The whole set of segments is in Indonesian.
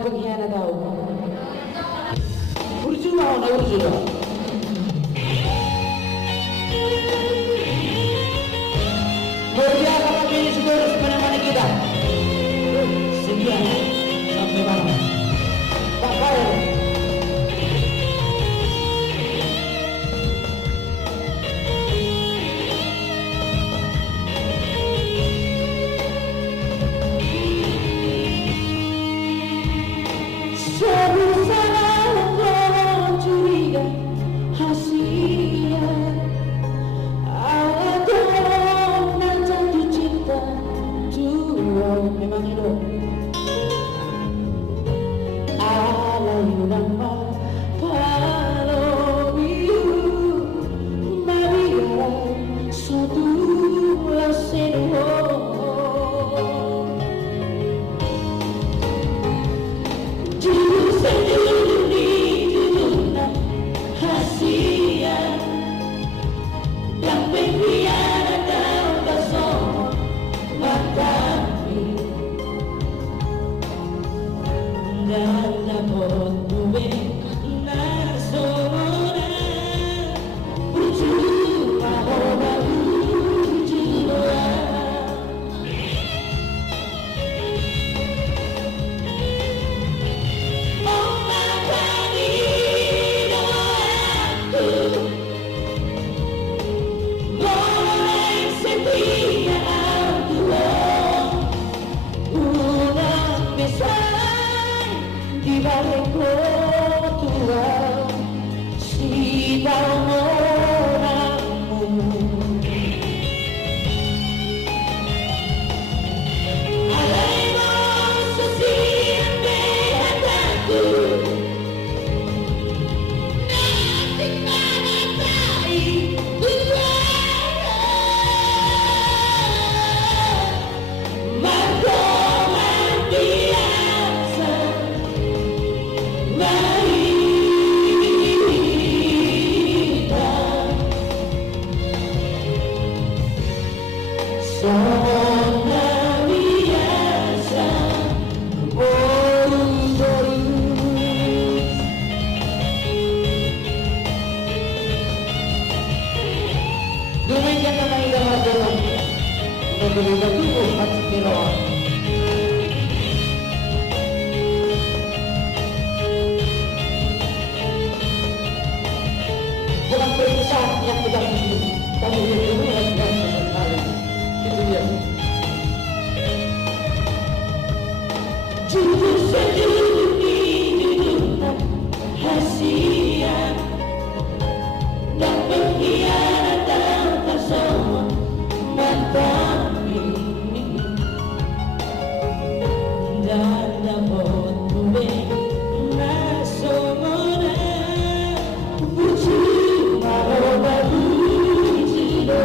pengkhianat tahu. Berjuang, berjuang. Luar biasa pagi ini sudah harus menemani kita. Sedia sampai malam. Pak Khair. Memang hidup alayunama palobiu Maria suatu lasenwo juru sendiri dunia hasia yang pengkhianat dalam kasong mata dan dapat gue nasona berjumpa orang berjumpa oh makani doaku boleh setia ulang bisa di balik tua si tahu orangmu alai masa siang behataku nanti manatai bukan perpisahan yang kita pilih, tapi itu adalah sekali. Itu dia. Jujur sendiri di dunia hasia dan pengkhianat tanpa semua mata ini dan dapat gue nasomona berjumpa orang berjumpa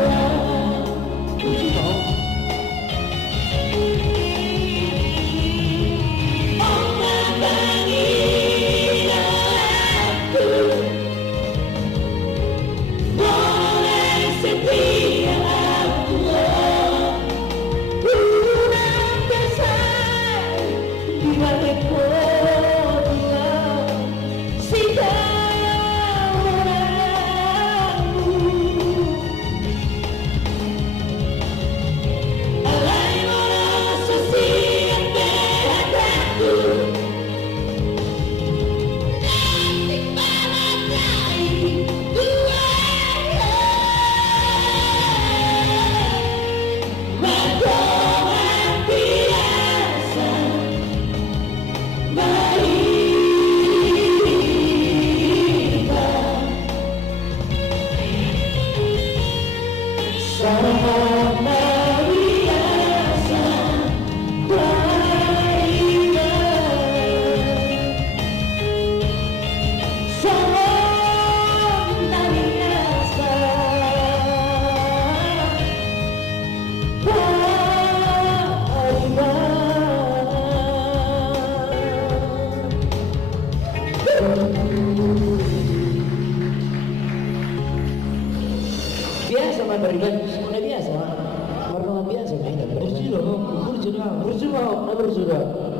biasa mah berikan semuanya biasa warna biasa main berjuang